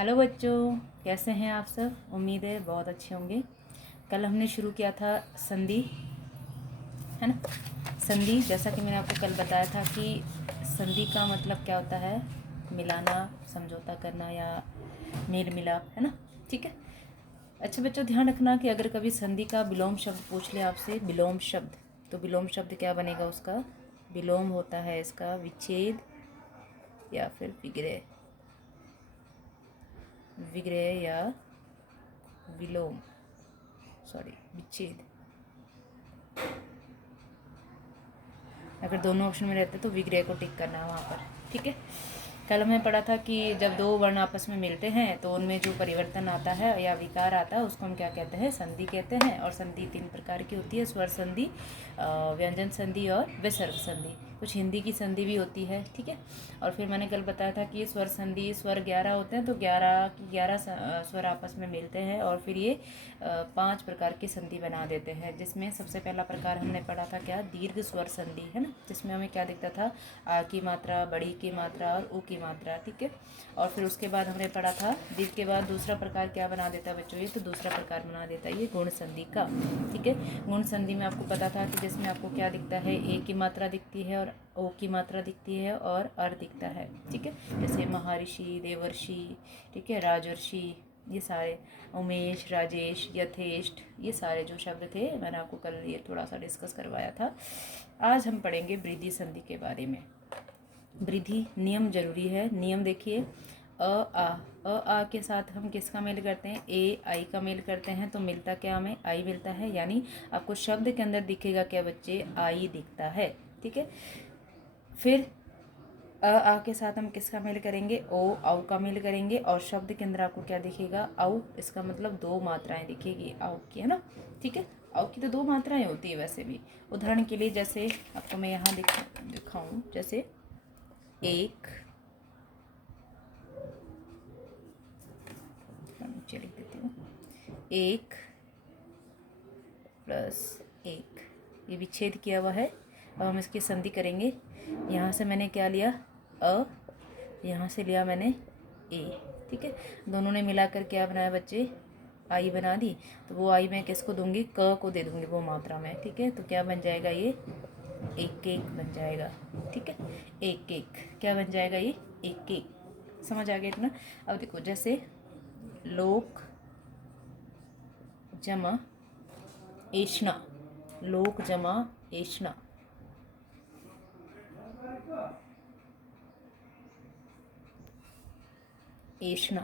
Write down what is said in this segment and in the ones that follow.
Hello बच्चों, कैसे हैं आप सब। उम्मीद है बहुत अच्छे होंगे। कल हमने शुरू किया था संधि, है ना। संधि, जैसा कि मैंने आपको कल बताया था कि संधि का मतलब क्या होता है, मिलाना, समझौता करना या मेल मिलाप, है ना। ठीक है। अच्छा बच्चों, ध्यान रखना कि अगर कभी संधि का विलोम शब्द पूछ ले आपसे, विलोम शब्द, तो विलोम शब्द क्या बनेगा उसका। विलोम होता है इसका विच्छेद या फिर विग्रह, विग्रह या विलोम, सॉरी विच्छेद। अगर दोनों ऑप्शन में रहते तो विग्रह को टिक करना है वहाँ पर। ठीक है। कल हमें पढ़ा था कि जब दो वर्ण आपस में मिलते हैं तो उनमें जो परिवर्तन आता है या विकार आता है उसको हम क्या कहते हैं, संधि कहते हैं। और संधि 3 प्रकार की होती है, स्वर संधि, व्यंजन संधि और विसर्ग संधि। कुछ हिंदी की संधि भी होती है। ठीक है। और फिर मैंने कल बताया था कि स्वर संधि, स्वर 11 होते हैं तो 11 स्वर आपस में मिलते हैं और फिर ये 5 प्रकार की संधि बना देते हैं। जिसमें सबसे पहला प्रकार हमने पढ़ा था क्या, दीर्घ स्वर संधि, है ना। जिसमें हमें क्या दिखता था, आ की मात्रा, बड़ी की मात्रा और ऊ की मात्रा। ठीक है। और फिर उसके बाद हमने पढ़ा था दीर्घ के बाद दूसरा प्रकार क्या बना देता है बच्चों, ये तो दूसरा प्रकार बना देता है ये गुण संधि का। ठीक है। गुण संधि में आपको पता था कि जिसमें आपको क्या दिखता है, ए की मात्रा दिखती है और ओ की मात्रा दिखती है और अर दिखता है। ठीक है। जैसे महर्षि, देवर्षि, ठीक है, राजर्षि, ये सारे, उमेश, राजेश, यथेष्ट, ये सारे जो शब्द थे मैंने आपको कल ये थोड़ा सा डिस्कस करवाया था। आज हम पढ़ेंगे वृद्धि संधि के बारे में। वृद्धि नियम जरूरी है। नियम देखिए, अ आ के साथ हम किसका मेल करते हैं, ए आई का मेल करते हैं तो मिलता क्या, हमें आई मिलता है। यानी आपको शब्द के अंदर दिखेगा क्या बच्चे, आई दिखता है। ठीक है। फिर आ के साथ हम किसका मेल करेंगे, ओ औ का मेल करेंगे और शब्द के अंदर आपको क्या दिखेगा, औ। इसका मतलब 2 मात्राएं दिखेगी औ की, है ना। ठीक है। औ की तो 2 मात्राएं होती है वैसे भी। उदाहरण के लिए जैसे आपको मैं यहाँ दिखाऊं, जैसे एक, नीचे लिख देती हूँ, 1 + 1, ये विच्छेद किया हुआ है। अब हम इसकी संधि करेंगे। यहाँ से मैंने क्या लिया, अ, यहाँ से लिया मैंने ए। ठीक है। दोनों ने मिलाकर क्या बनाया बच्चे, आई बना दी। तो वो आई मैं किसको दूंगी, क को दे दूंगी वो मात्रा में। ठीक है। तो क्या बन जाएगा ये, एक एक बन जाएगा। ठीक है। एक एक क्या बन जाएगा ये, एक एक। समझ आ गया इतना। अब देखो जैसे लोक जमा एष्णा, लोक जमा एष्णा, एष्णा,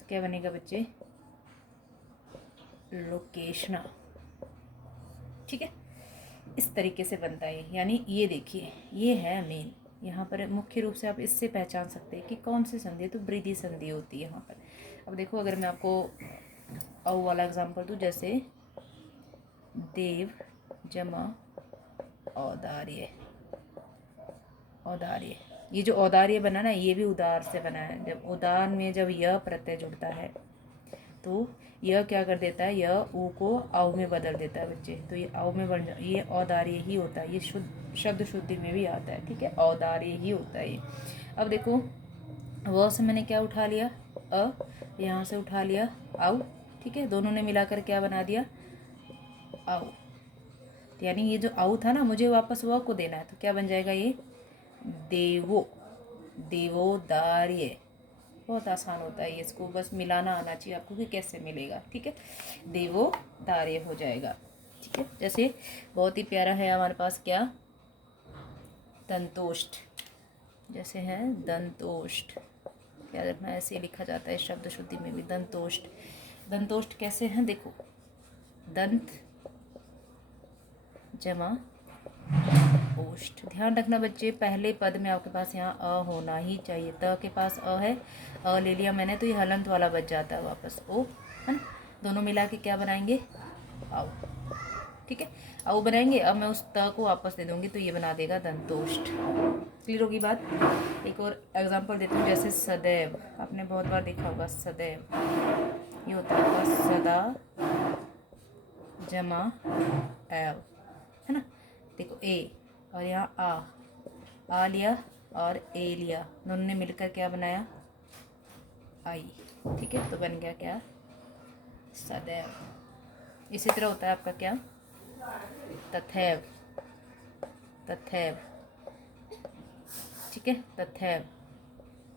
तो क्या बनेगा बच्चे, लोकेशना। ठीक है। इस तरीके से बनता है। यानी ये देखिए, ये है मेन। यहाँ पर मुख्य रूप से आप इससे पहचान सकते हैं कि कौन सी संधि है, तो वृद्धि संधि होती है यहाँ पर। अब देखो अगर मैं आपको औ वाला एग्जांपल दूँ, जैसे देव जमा औदार्य, औदार्य, ये जो औदार्य बना ना, ये भी उदार से बना है। जब उदार में जब यह प्रत्यय जुड़ता है तो यह क्या कर देता है, यह ऊ को औ में बदल देता है बच्चे। तो ये औ में बन ये औदार्य ही होता है। ये शुद्ध शब्द शुद्धि में भी आता है। ठीक है। औदार्य ही होता है ये। अब देखो व से मैंने क्या उठा लिया, अ, यहाँ से उठा लिया औ। ठीक है। दोनों ने मिलाकर क्या बना दिया, औ। यानी ये जो औ था ना, मुझे वापस व को देना है। तो क्या बन जाएगा ये, देवो, देवोदार्य। बहुत आसान होता है ये, इसको बस मिलाना आना चाहिए आपको कि कैसे मिलेगा। ठीक है। देवो दार्य हो जाएगा। ठीक है। जैसे बहुत ही प्यारा है हमारे पास क्या, दंतोष्ठ, जैसे है दंतोष्ठ, क्या रखना है, ऐसे लिखा जाता है शब्द शुद्धि में भी, दंतोष्ठ। दंतोष्ठ कैसे हैं, देखो, दंत जमा ओष्ठ। ध्यान रखना बच्चे, पहले पद में आपके पास यहाँ अ होना ही चाहिए। त के पास अ है, अ ले लिया मैंने तो ये हलंत वाला बच जाता है वापस ओ, है ना। दोनों मिला के क्या बनाएंगे, आओ। ठीक है। आओ बनाएंगे। अब मैं उस त को वापस दे दूंगी तो ये बना देगा दंतोष्ठ। क्लियर होगी बात। एक और एग्जाम्पल देती हूँ, जैसे सदैव, आपने बहुत बार देखा होगा सदैव, ये होता है सदा जमा एव, है ना। देखो ए और यहाँ आ लिया और ए लिया, दोनों ने मिलकर क्या बनाया, आई। ठीक है, तो बन गया क्या, सदैव। इसी तरह होता है आपका क्या, तथैव, तथैव। ठीक है, तथैव,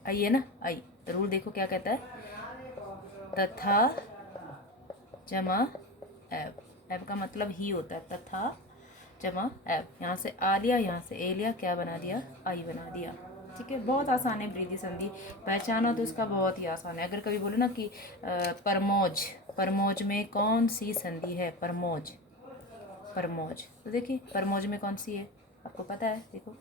आई है ना, आई। तो रूल देखो क्या कहता है, तथा जमा एव, एव का मतलब ही होता है, तथा जमा एव। यहाँ से आ लिया, यहाँ से ए लिया, क्या बना दिया, आई बना दिया। ठीक है, बहुत आसान है वृद्धि संधि, पहचाना तो इसका बहुत ही आसान है। अगर कभी बोले ना कि परमोज, परमोज में कौन सी संधि है, परमोज, परमोज, तो देखिए परमोज में कौन सी है आपको पता है, देखो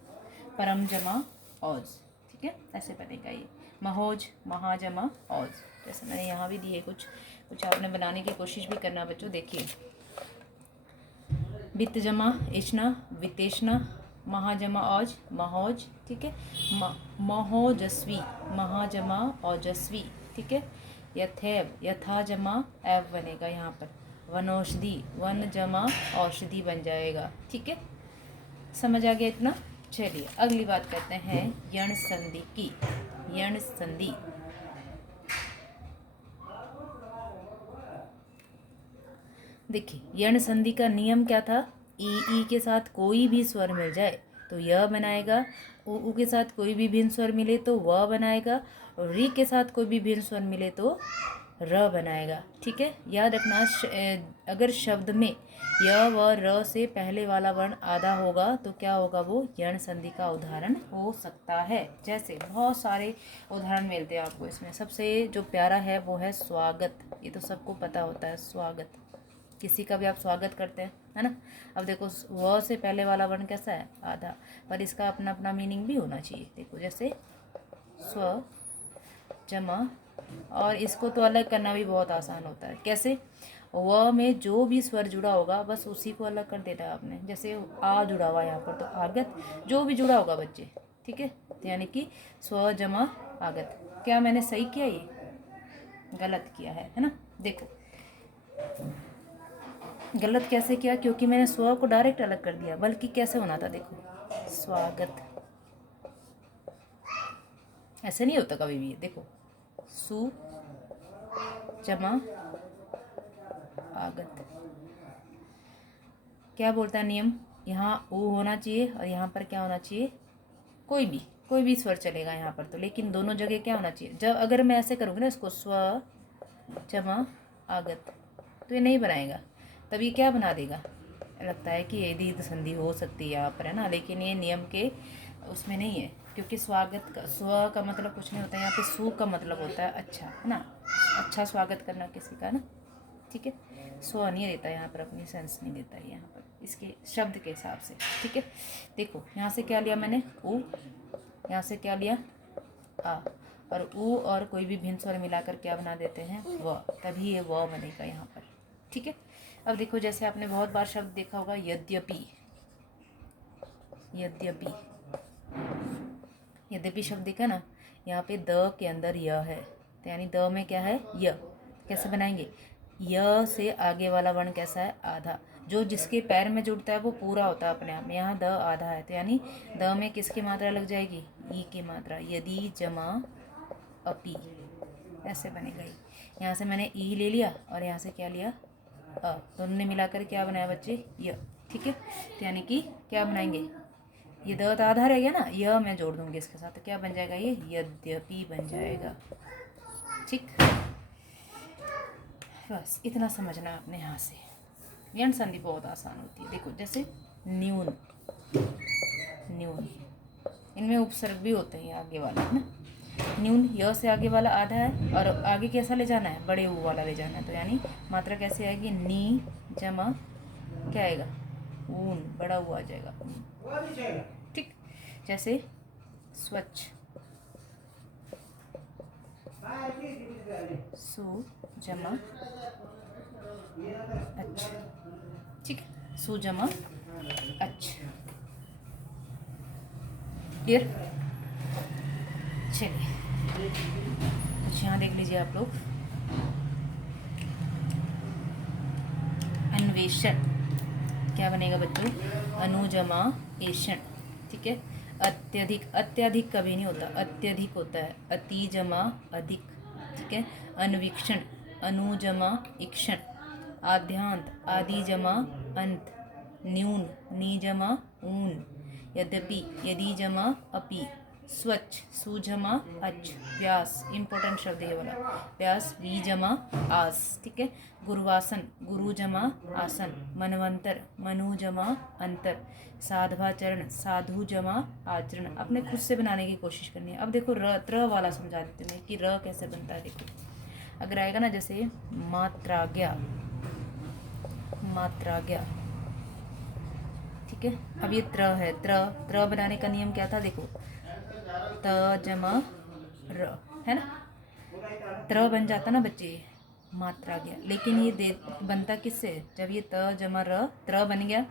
परम जमा औज। ठीक है, ऐसे बनेगा ये, महोज, महाजमा औज। जैसे मैंने यहाँ भी दिए कुछ कुछ आपने बनाने की कोशिश भी करना बच्चों। देखिए वित्त जमा इचना, वितेशना, महाजमा औज, महोज। ठीक है, महोजस्वी, महाजमा औजस्वी। ठीक है, यथैव, यथा जमा एव बनेगा यहाँ पर, वनौषधि, वन जमा औषधि बन जाएगा। ठीक है, समझ आ गया इतना। चलिए अगली बात करते हैं यण संधि की। यण संधि, देखिए यण संधि का नियम क्या था, ई के साथ कोई भी स्वर मिल जाए तो यह बनाएगा, उ के साथ कोई भी भिन्न स्वर मिले तो वह बनाएगा, और री के साथ कोई भी भिन्न स्वर मिले तो र बनाएगा। ठीक है, याद रखना अगर शब्द में य व र से पहले वाला वर्ण आधा होगा तो क्या होगा, वो यण संधि का उदाहरण हो सकता है। जैसे बहुत सारे उदाहरण मिलते हैं आपको इसमें, सबसे जो प्यारा है वो है स्वागत। ये तो सबको पता होता है, स्वागत, किसी का भी आप स्वागत करते हैं, है ना। अब देखो व से पहले वाला वर्ण कैसा है, आधा, पर इसका अपना अपना मीनिंग भी होना चाहिए। देखो जैसे स्व जमा, और इसको तो अलग करना भी बहुत आसान होता है। कैसे, व में जो भी स्वर जुड़ा होगा बस उसी को अलग कर देना है आपने। जैसे आ जुड़ा हुआ यहाँ पर, तो आगत, जो भी जुड़ा होगा बच्चे। ठीक है, यानी कि स्व जमा आगत। क्या मैंने सही किया, ये गलत किया है ना। देखो गलत कैसे किया, क्योंकि मैंने स्व को डायरेक्ट अलग कर दिया, बल्कि कैसे होना था, देखो स्वागत, ऐसे नहीं होता कभी भी। देखो सु जमा आगत, क्या बोलता है नियम, यहाँ ऊ होना चाहिए और यहाँ पर क्या होना चाहिए, कोई भी स्वर चलेगा यहाँ पर तो, लेकिन दोनों जगह क्या होना चाहिए। जब अगर मैं ऐसे करूँगी ना इसको, स्व जमा आगत, तो ये नहीं बनाएगा, तब ये क्या बना देगा, लगता है कि ये दीर्घ संधि हो सकती है यहाँ पर, है ना, लेकिन ये नियम के उसमें नहीं है, क्योंकि स्वागत का स्व का मतलब कुछ नहीं होता है, यहाँ पे सु का मतलब होता है अच्छा, है ना, अच्छा स्वागत करना किसी का ना। ठीक है, स्व नहीं देता यहाँ पर, अपनी सेंस नहीं देता है यहाँ पर, इसके शब्द के हिसाब से। ठीक है, देखो यहाँ से क्या लिया मैंने, ऊ, यहाँ से क्या लिया, आ, और ऊ और कोई भी भिन्न स्वर मिलाकर क्या बना देते हैं, व, तभी ये व बनेगा यहाँ पर। ठीक है, अब देखो जैसे आपने बहुत बार शब्द देखा होगा, यद्यपि, यद्यपि, यद्यपि शब्द देखा ना, यहाँ पे द के अंदर य है, तो यानी द में क्या है, य। कैसे बनाएंगे, य से आगे वाला वर्ण कैसा है, आधा, जो जिसके पैर में जुड़ता है वो पूरा होता है अपने आप में, यहाँ द आधा है, तो यानी द में किसकी मात्रा लग जाएगी, ई की मात्रा, यदि जमा अपी, ऐसे बनेगा ये। यहाँ से मैंने ई ले लिया और यहाँ से क्या लिया, अ, दोनों ने मिलाकर क्या बनाया बच्चे, य। ठीक है, तो यानी कि क्या बनाएंगे, ये द तो आधा रह गया ना, यह मैं जोड़ दूंगी इसके साथ, तो क्या बन जाएगा, ये यद्यपि बन जाएगा। ठीक, बस इतना समझना आपने यहाँ से। यण संधि बहुत आसान होती है। देखो जैसे न्यून, न्यून, इनमें उपसर्ग भी होते हैं, आगे वाला है ना, न्यून, य से आगे वाला आधा है और आगे कैसा ले जाना है, बड़े ऊ वाला ले जाना है, तो यानी मात्रा कैसे आएगी, नी जमा क्या आएगा, ऊन, बड़ा ऊ आ जाएगा। ठीक, जैसे स्वच्छ, सु जमा अच्छा। ठीक है, सु जमा अच्छा, क्लियर। चलिए कुछ यहाँ देख लीजिए आप लोग, अन्वेषण क्या बनेगा बच्चों, अनुजमा एषण। ठीक है, अत्यधिक, अत्यधिक कभी नहीं होता, अत्यधिक होता है। अति जमा अधिक, ठीक है। अनुवीक्षण, अनु जमा इक्षण। आद्यांत, आदि जमा अंत। न्यून, नी जमा ऊन। यद्यपि, यदि जमा अपि। स्वच्छ, सु जमा अच। व्यास, इंपॉर्टेंट शब्द ये वाला, व्यास वी जमा आस, ठीक है। गुरुवासन, गुरु जमा आसन। मनवंतर, मनु जमा अंतर। साधवाचरण, साधु जमा आचरण। अपने खुद से बनाने की कोशिश करनी है। अब देखो र त्र वाला समझा देती हूँ मैं कि र कैसे बनता है। देखो अगर आएगा ना जैसे मात्राज्ञा, मात्राज्ञा, ठीक है। अब ये त्र है, त्र बनाने का नियम क्या था देखो, त जमा र, है ना। त्र बन जाता ना बच्चे, मात्रा गया। लेकिन ये दे बनता किससे, जब ये त जमा र, त्र बन गया।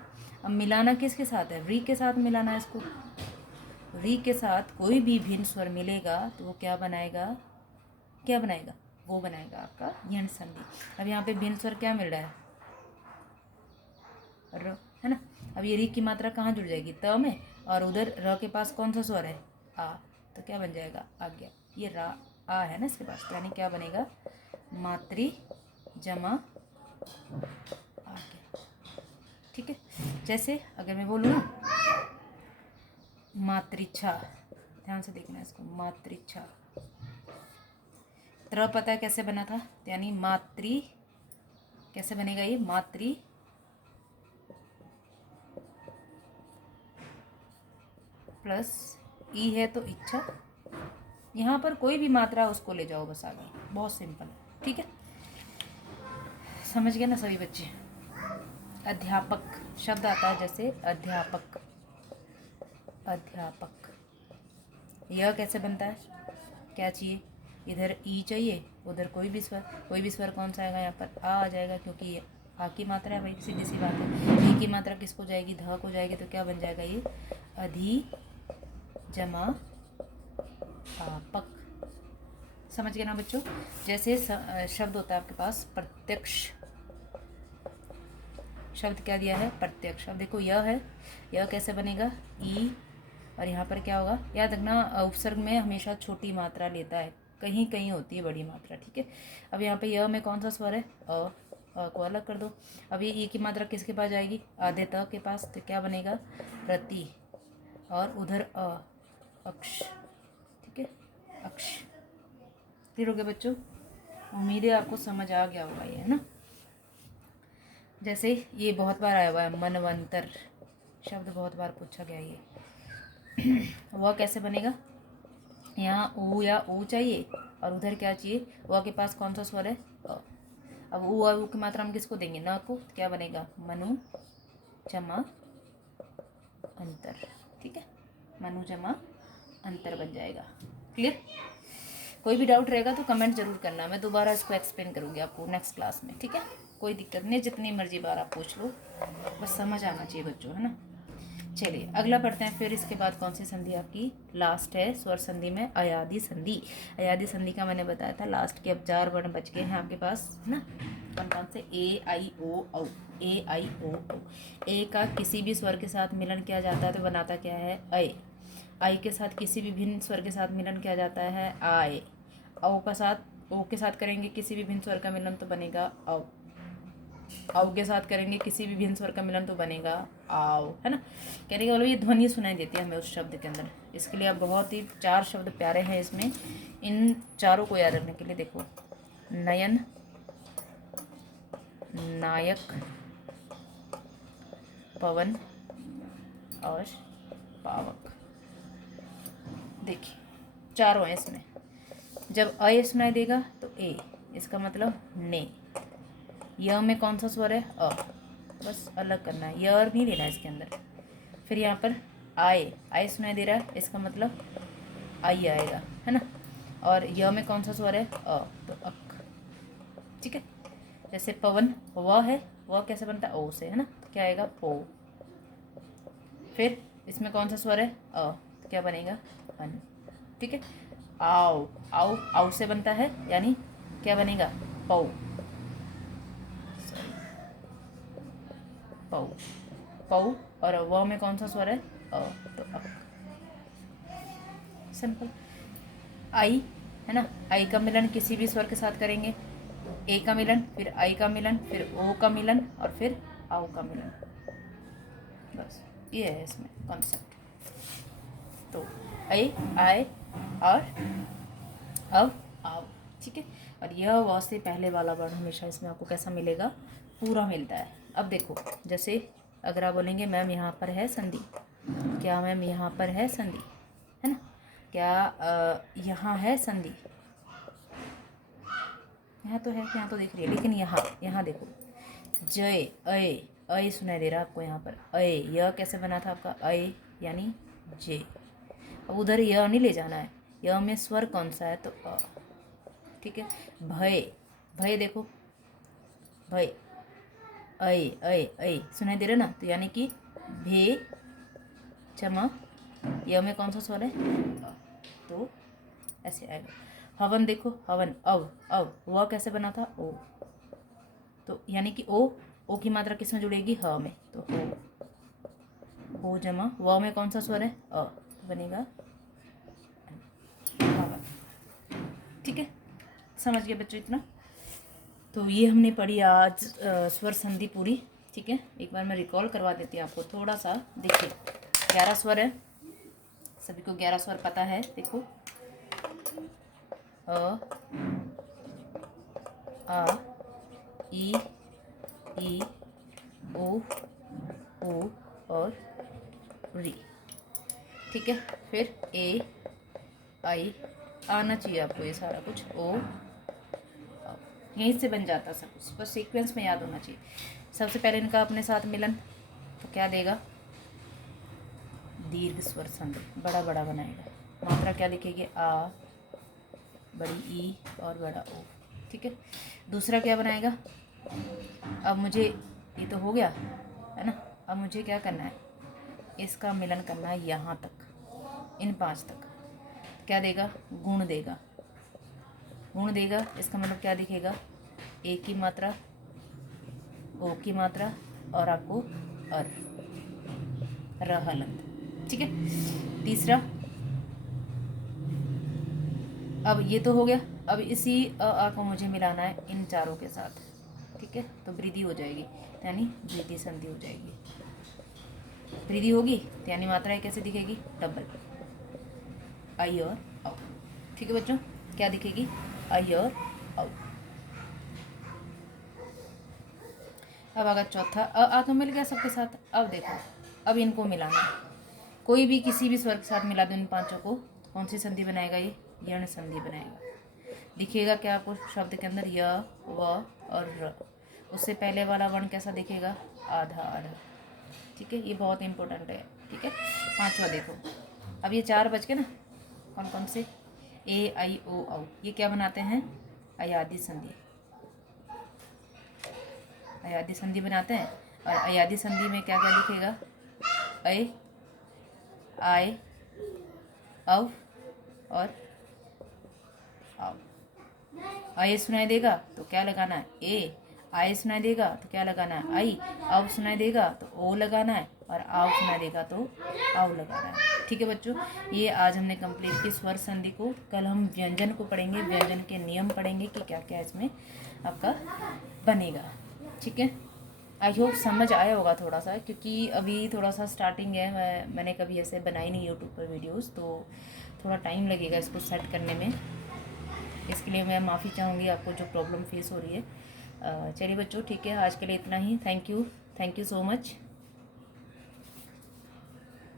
अब मिलाना किसके साथ है, री के साथ मिलाना है इसको। री के साथ कोई भी भिन्न स्वर मिलेगा तो वो क्या बनाएगा, क्या बनाएगा, वो बनाएगा आपका यण संधि। अब यहाँ पे भिन्न स्वर क्या मिल रहा है, र, है ना। अब ये री की मात्रा कहाँ जुड़ जाएगी, त में, और उधर र के पास कौन सा स्वर है, आ, तो क्या बन जाएगा, आ गया। ये रा आ है ना इसके पास, तो यानी क्या बनेगा, मातृ जमा आ गया, ठीक है। जैसे अगर मैं बोलूँ ना मातृच्छा, ध्यान से देखना इसको, मातृच्छा। त्र पता है कैसे बना था, यानी मातृ, कैसे बनेगा ये, मातृ प्लस ई है तो इच्छा। यहाँ पर कोई भी मात्रा उसको ले जाओ बस आगे, बहुत सिंपल, ठीक है। समझ गए ना सभी बच्चे। अध्यापक शब्द आता है जैसे अध्यापक, अध्यापक। यह कैसे बनता है, क्या चाहिए, इधर ई चाहिए, उधर कोई भी स्वर, कोई भी स्वर कौन सा आएगा, यहाँ पर आ जाएगा, क्योंकि ये आ की मात्रा है भाई, सीधी सी बात है। ई की मात्रा किसको जाएगी, ध को जाएगी, तो क्या बन जाएगा ये, अधि जमा आपक। समझ गए ना बच्चों। जैसे शब्द होता है आपके पास प्रत्यक्ष, शब्द क्या दिया है, प्रत्यक्ष। अब देखो यह है, यह कैसे बनेगा, ई, और यहाँ पर क्या होगा, याद रखना उपसर्ग में हमेशा छोटी मात्रा लेता है, कहीं कहीं होती है बड़ी मात्रा, ठीक है। अब यहाँ पे यह में कौन सा स्वर है, अ को अलग कर दो। अब ये ई की मात्रा किसके पास जाएगी, आधे त के पास, तो क्या बनेगा, प्रति, और उधर अक्ष, ठीक है, अक्ष। क्लियर हो गया बच्चों, उम्मीद है आपको समझ आ गया होगा ये, है ना। जैसे ये बहुत बार आया हुआ है मनवंतर शब्द, बहुत बार पूछा गया ये। वह कैसे बनेगा, यहाँ ऊ या ऊ चाहिए, और उधर क्या चाहिए, वह के पास कौन सा स्वर है, अ। अब ऊ और ऊ की मात्रा हम किसको देंगे, न को, तो क्या बनेगा, मनु जमा अंतर, ठीक है, मनु जमा अंतर बन जाएगा। क्लियर। कोई भी डाउट रहेगा तो कमेंट जरूर करना, मैं दोबारा इसको एक्सप्लेन करूँगी आपको नेक्स्ट क्लास में, ठीक है। कोई दिक्कत नहीं, जितनी मर्जी बार आप पूछ लो, बस समझ आना चाहिए बच्चों, है ना। चलिए अगला पढ़ते हैं। फिर इसके बाद कौन सी संधि आपकी लास्ट है स्वर संधि में, अयादि संधि। अयादि संधि का मैंने बताया था लास्ट के, अब 4 वर्ण बच गए हैं आपके पास, है ना। कौन कौन से, ए आई ओ औ, ए आई ओ औ। ए का किसी भी स्वर के साथ मिलन किया जाता है तो बनाता क्या है, अय। आई के साथ किसी भी भिन्न स्वर के साथ मिलन किया जाता है, आय। औ का साथ, ओ के साथ करेंगे किसी भी भिन्न स्वर का मिलन तो बनेगा औ। औ के साथ करेंगे किसी भी भिन्न स्वर का मिलन तो बनेगा आओ, है ना। कहने का मतलब ये ध्वनि सुनाई देती है हमें उस शब्द के अंदर। इसके लिए आप बहुत ही 4 शब्द प्यारे हैं इसमें, इन चारों को याद रखने के लिए देखो, नयन, नायक, पवन और पावक। देखिए चारों हैं इसमें। जब अ सुनाई देगा तो ए, इसका मतलब ने। य में कौन सा स्वर है, अ, बस अलग करना है, य और नहीं लेना है इसके अंदर। फिर यहाँ पर आए, आए सुनाई दे रहा है, इसका मतलब आई आएगा, है ना। और य में कौन सा स्वर है, अ, तो अक, ठीक है। जैसे पवन, व है, वह कैसे बनता है, ओ से, है ना, तो क्या आएगा, ओ। फिर इसमें कौन सा स्वर है, अ, तो क्या बनेगा, अन, ठीक है। आओ, आओ, आओ से बनता है, यानी क्या बनेगा, पौ, पौ, पौ। और व में कौन सा स्वर है, अ, तो अक, सिंपल। आई है ना, आई का मिलन किसी भी स्वर के साथ करेंगे, ए का मिलन, फिर आई का मिलन, फिर ओ का मिलन और फिर आओ का मिलन। बस ये है इसमें कॉन्सेप्ट। तो आई, आए और अब आओ, ठीक है। और यह व से पहले वाला वर्ण हमेशा इसमें आपको कैसा मिलेगा, पूरा मिलता है। अब देखो, जैसे अगर आप बोलेंगे मैम यहाँ पर है संधि, क्या मैम यहाँ पर है संधि, है ना, क्या यहाँ है संधि, यहाँ तो है, यहाँ तो दिख रही है, लेकिन यहाँ देखो, जय अय सुनाई दे रहा है आपको यहाँ पर, अय, यह कैसे बना था आपका, अय यानी जे। अब उधर यह नहीं ले जाना है, यह में स्वर कौन सा है, तो अ, ठीक है। भय देखो, भय, अय सुनाई दे रहा ना, तो यानी कि भे चमा, यह में कौन सा स्वर है, तो ऐसे आएगा। हवन देखो, हवन, अव वह कैसे बना था, ओ, तो यानी कि ओ की मात्रा किसमें जुड़ेगी, ह में, तो हो जमा व में कौन सा स्वर है, अ, तो बनेगा हवन। ठीक है, समझ गए बच्चों इतना। तो ये हमने पढ़ी आज स्वर संधि पूरी। ठीक है, एक बार मैं रिकॉल करवा देती हूँ आपको थोड़ा सा। देखिए 11 स्वर है, सभी को 11 स्वर पता है। देखो अ, आ, ई, ओ और री। ठीक है, फिर ए, आई, आना चाहिए आपको ये सारा कुछ, ओ, यहीं से बन जाता सब कुछ, बस सीक्वेंस में याद होना चाहिए। सबसे पहले इनका अपने साथ मिलन, तो क्या देगा, दीर्घ स्वर संधि, बड़ा बड़ा बनाएगा। मात्रा क्या लिखेगी, आ, बड़ी ई और बड़ा ओ। ठीक है, दूसरा क्या बनाएगा, अब मुझे ये तो हो गया है ना, अब मुझे क्या करना है, इसका मिलन करना है यहाँ तक, इन 5 तक। क्या देगा, गुण देगा, गुण देगा, इसका मतलब क्या दिखेगा, ए की मात्रा, ओ की मात्रा और आपको अर, हलंत। ठीक है, तीसरा, अब ये तो हो गया, अब इसी अ को मुझे मिलाना है इन चारों के साथ। ठीक है, तो वृद्धि हो जाएगी, यानी वृद्धि संधि हो जाएगी। वृद्धि होगी तो यानी मात्राएं कैसे दिखेगी, डबल, आई और औ। ठीक है बच्चों, क्या दिखेगी, आई और औ। अब अगर चौथा आ तो मिल गया सबके साथ। अब देखो, अब इनको मिलाना है, कोई भी किसी भी स्वर के साथ मिला दो इन 5 को, कौन सी संधि बनाएगा, ये यण संधि बनाएगा। दिखेगा क्या आपको शब्द के अंदर, य, व और र। उससे पहले वाला वर्ण कैसा दिखेगा, आधा आधा। ठीक है, ये बहुत इंपॉर्टेंट है। ठीक है, 5वां देखो, अब ये 4 बच गए ना, कौन कौन से, ए, आई, ओ, औ, ये क्या बनाते हैं, अयादि संधि, अयादि संधि बनाते हैं। और अयादि संधि में क्या क्या दिखेगा, अय, आय, अव और आओ। आय सुनाई देगा तो क्या लगाना है, ए, आय सुनाई देगा तो क्या लगाना है, आई, अव सुनाई देगा तो ओ लगाना है, और आव सुनाई देगा तो आव लगाना है। ठीक है बच्चों, ये आज हमने कंप्लीट की स्वर संधि को। कल हम व्यंजन को पढ़ेंगे, व्यंजन के नियम पढ़ेंगे कि क्या क्या इसमें आपका बनेगा। ठीक है, आई होप समझ आया होगा थोड़ा सा, क्योंकि अभी थोड़ा सा स्टार्टिंग है, मैंने कभी ऐसे बनाई नहीं यूट्यूब पर वीडियोस, तो थोड़ा टाइम लगेगा इसको सेट करने में। इसके लिए मैं माफ़ी चाहूँगी आपको जो प्रॉब्लम फेस हो रही है। चलिए बच्चों, ठीक है, आज के लिए इतना ही। Thank you so much.